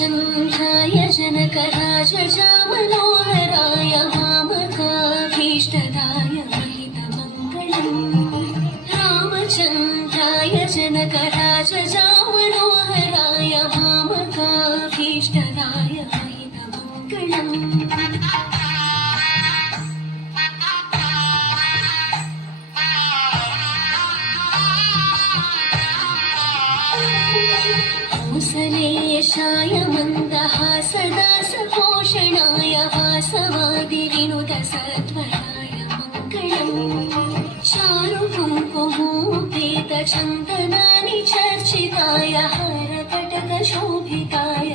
रामचन्द्राय जनकराजजामनोहराय मामकाभीष्टदाय महितमङ्गलम् रामचन्द्राय जनकराजजामनोहराय मामकाभीष्टदाय महितमङ्गलम् कौसलेशाय मन्दहासदासपोषणाय वासवादिविनुतसत्वराय मङ्गलम् चारुकुङ्कुमोपेतचन्दनानि चर्चिताय हारकटकशोभिताय